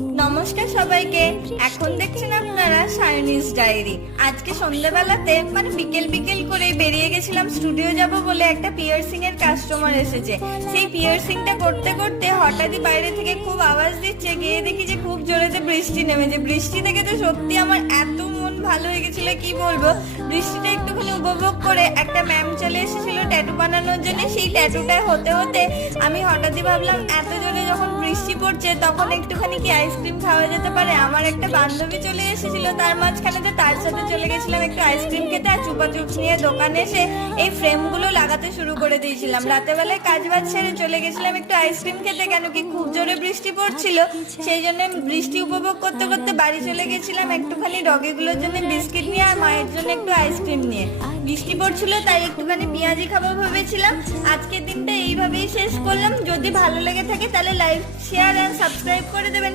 নমস্কার সবাইকে। এখন দেখছেন আপনারা সায়নিস ডায়েরি। আজকে সন্ধ্যাবেলাতে বিকেল বিকেল করে বেরিয়ে গেছিলাম স্টুডিও যাব বলে। একটা পিয়ার্সিং এর কাস্টমার এসেছে। সেই পিয়ার্সিংটা করতে করতে হঠাৎই বাইরে থেকে খুব আওয়াজ দিচ্ছে। গিয়ে দেখি যে খুব জোরেতে বৃষ্টি নেমেছে। বৃষ্টি থেকে তো সত্যি আমার এত মন ভালো হয়ে গেছিল, কি বলবো। বৃষ্টিটা একটুখানি উপভোগ করে একটা ম্যাম চলে এসেছিল ট্যাটু বানানোর জন্য। সেই ট্যাটুটা হতে হতে আমি হঠাৎই ভাবলাম এত জোরে যখন বৃষ্টি পড়ছে তখন একটুখানি কি আইসক্রিম খাওয়া যেতে পারে। আমার একটা বান্ধবী চলে এসেছিল তার মাঝখানে, তো তার সাথে চলে গেছিলাম একটু আইসক্রিম খেতে। আর চুপাচুপ নিয়ে দোকানে এসে এই ফ্রেমগুলো লাগাতে শুরু করে দিয়েছিলাম। রাতে বেলায় কাজ বাজ ছেড়ে চলে গেছিলাম একটু আইসক্রিম খেতে, কেন কি খুব জোরে বৃষ্টি পড়ছিল। সেই জন্য বৃষ্টি উপভোগ করতে করতে বাড়ি চলে গেছিলাম একটুখানি ডগিগুলোর জন্য বিস্কিট নিয়ে আর মায়ের জন্য একটু আইসক্রিম নিয়ে। বৃষ্টি পড়ছিল তাই একটুখানি পেঁয়াজি খাবো ভেবেছিলাম। আজকের দিনটা এইভাবেই শেষ করলাম। যদি ভালো লেগে থাকে তাহলে লাইক, শেয়ার এন্ড সাবস্ক্রাইব করে দেবেন।